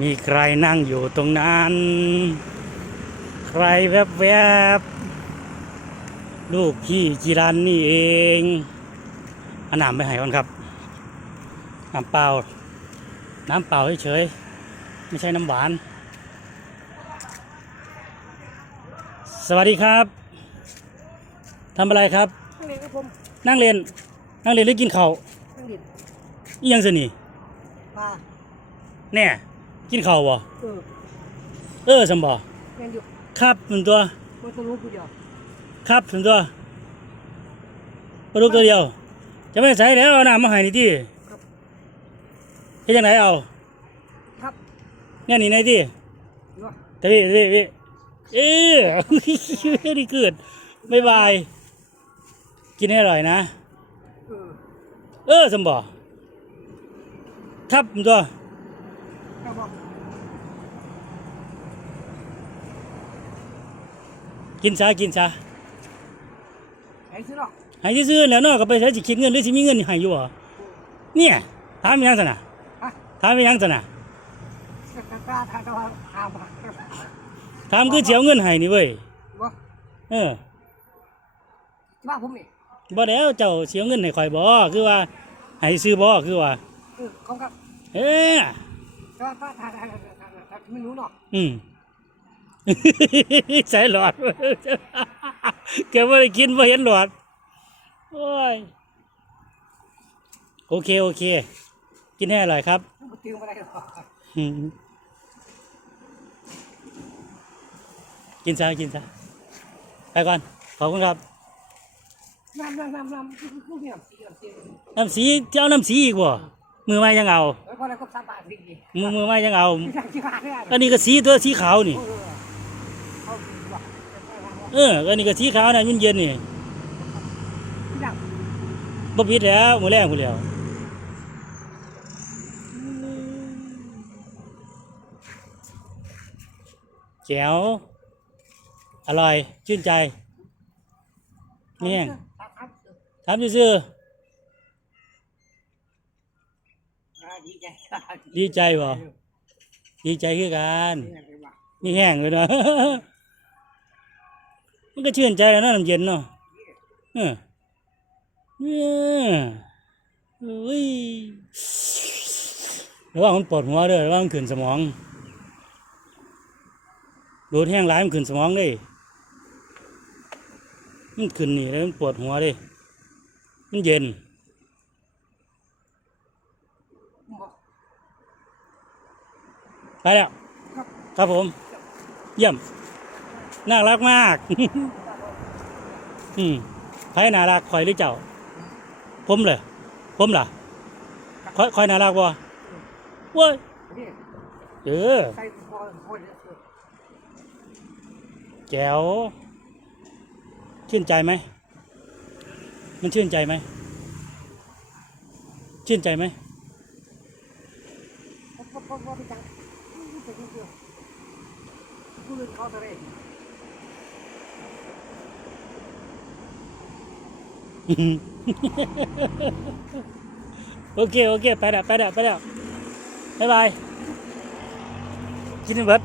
มีใครนั่งอยู่ตรงนั้น ใครแวบแวบๆลูกพี่จีรันนี่เองเอาน้ำไปให้ก่อนครับ น้ำเปล่า น้ำเปล่าเฉยๆไม่ใช่น้ำหวาน สวัสดีครับทำอะไรครับ นั่งเรียนครับผมนั่งเรียน นั่งเรียนหรือกินข้าวนั่งเรียนอีหยังสินี่ปลา แน่ กินข้าวบ่เออเออสมบ่แม่นอยู่ครับถึงตัวมันต้องรู้ผู้เดียวครับถึงตัวปลาดุกตัวเดียว จะไม่ใส่แล้วเอาน้ำมาให้นี่ที่เฮ็ดจังไหนเอาครับงั้นนี่ไหนที่เนาะแต่พี่พี่พี่เออดีเกิดบ๊ายบาย กินให้อร่อยนะ เออเออสมบ่ครับถึงตัว ครับผม กินซะกินซะไอ้ซื้อเนาะให้ซื้อๆแหล้วเนาะก็ไปใช้สิคิดเงินหรือสิมีเงินให้อยู่บ่เนี่ยถามอีหยังซั่นน่ะฮะถามอีหยังซั่นน่ะกล้ากล้าทานก็ว่าหามมาถามคือสิเอาเงินให้นี่เว้ยบ่เออบ้าผมนี่บ่แล้วเจ้าสิเอาเงินให้ข่อยบ่คือว่าให้ซื้อบ่คือว่าเออเขาครับเอ้อก็กล้าทานทานทานทานทานไม่รู้เนาะอืม ใส่หลอดแกบ่ได้กินบ่เห็นหลอดโอ้ยโอเค โอเค กินให้อร่อยครับมันติวมาได้หรอกอืมกินซะกินซะไปก่อน ขอบคุณครับ น้ำน้ำน้ำน้ำคือเนี่ยสีน้ำสีน้ำสีจะเอาน้ำสีอีกบ่มือไม้ยังเอาแล้วพอได้ครบสามบาทสิดีมือมือไม้ยังเอาไม่ใช่ที่ขาดเนี่ยอันนี้ก็สีตัวสีขาวนี่ เออเขาบอก เอออันนี้ก็สีขาวนะมันเย็นนี่ที่ดังบ่ผิดแล้วมือแรงพู้นแล้วแจ๋วอร่อยชื่นใจนี่ยครับครับถามซื่อดีใจๆดีใจบ่ดีใจคือกันนี่ไงวะมีแห้งเลยเนาะ มันก็ชื่นใจแล้วนะน้ำเย็นเนาะเออเออเอ้ยระวังมันปวดหัวเด้อระวังมันขึ้นสมองดูดแห้งหลายมันขึ้นสมองเด้มันขึ้นนี่แล้วมันปวดหัวด้มันเย็นไปแล้วครับผม เยี่ยม น่ารักมาก อืมใครน่ารักคอยหรือเจ้า ผมเลยผมล่ะคอยคอยน่ารักบ่เว้ยเออแจ๋วชื่นใจไหม มันชื่นใจไหม ชื่นใจไหมพอพอพอไปจังไปดูเดียวพูดเขาอะไร โอเค โอเค ไปแล้วไปแล้วไปแล้วบ๊ายบายกินเบิด